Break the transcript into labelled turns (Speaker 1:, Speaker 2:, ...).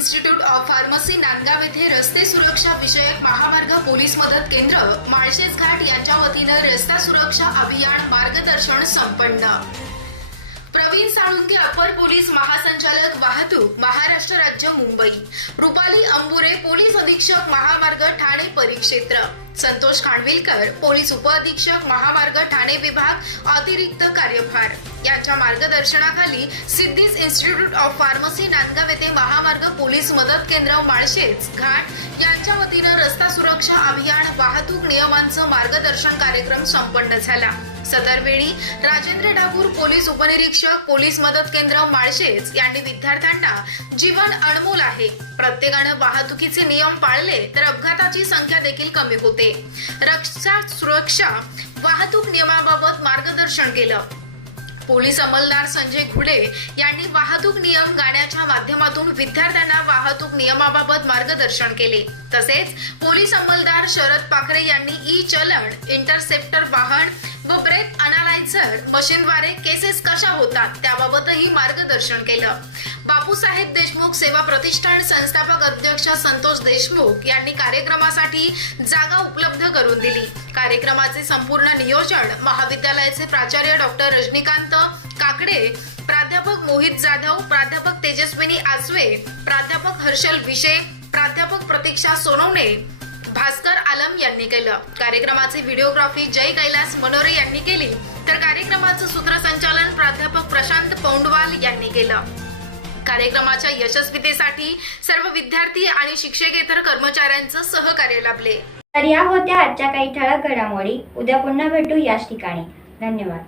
Speaker 1: Institute of pharmacy Nandgaon येथे रस्ते सुरक्षा विषयक महामार्ग पोलीस मदत केंद्र माळशेज घाट यांच्या वतीनं रस्ता सुरक्षा अभियान मार्गदर्शन संपन्न. प्रवीण साळुंके अपर पोलीस महासंचालक वाहतूक महाराष्ट्र राज्य मुंबई. रुपाली अंबुरे पोलीस अधीक्षक महामार्ग ठाणे परिक्षेत्र. संतोष खानविलकर पोलीस उपअधीक्षक महामार्ग ठाणे विभाग अतिरिक्त कार्यभार. यांच्या मार्गदर्शनाखाली Siddhi's institute of pharmacy Nandgaon येथे महामार्ग पोलीस मदत केंद्र माळशेज घाट यांच्या वतीनं रस्ता सुरक्षा अभियान वाहतूक नियमांचं मार्गदर्शन कार्यक्रम संपन्न झाला. सदरवेळी राजेंद्र ठाकूर पोलीस उपनिरीक्षक पोलीस मदत केंद्र माळशेज यांनी विद्यार्थ्यांना जीवन अनमोल आहे. प्रत्येकानं वाहतुकीचे नियम पाळले तर अपघाताची संख्या देखील कमी होते. रक्षा सुरक्षा वाहतूक नियमाबाबत मार्गदर्शन केलं. पोलीस अंमलदार संजय घुडे यांनी वाहतूक नियम गाण्याच्या माध्यमातून विद्यार्थ्यांना वाहतूक नियमाबाबत मार्गदर्शन केले. तसेच पोलीस अंमलदार शरद पाखरे यांनी ई चलन इंटरसेप्टर वाहन व ब्रेक अनालायझर मशीनद्वारे केसेस कशा होतात त्याबाबतही मार्गदर्शन केलं. बापूसाहेब देशमुख सेवा प्रतिष्ठान संस्थापक अध्यक्ष संतोष देशमुख यांनी कार्यक्रमासाठी जागा उपलब्ध करून दिली. कार्यक्रमाचे संपूर्ण नियोजन महाविद्यालयाचे प्राचार्य डॉक्टर रजनीकांत काकडे प्राध्यापक मोहित जाधव प्राध्यापक तेजस्विनी आसवे प्राध्यापक हर्षल विषे प्राध्यापक प्रतीक्षा सोनवणे भास्कर आलम यांनी केलं. कार्यक्रमाची व्हिडिओग्राफी जय कैलास मनोरे यांनी केली. तर कार्यक्रमाचं सूत्रसंचालन प्राध्यापक प्रशांत पौंडवाल यांनी केलं. कार्यक्रमाच्या यशस्वीतेसाठी सर्व विद्यार्थी आणि शिक्षकेतर कर्मचाऱ्यांचं सहकार्य लाभले.
Speaker 2: तर या होत्या आजच्या काही ठळक घडामोडी. उद्या पुन्हा भेटू याच ठिकाणी. धन्यवाद.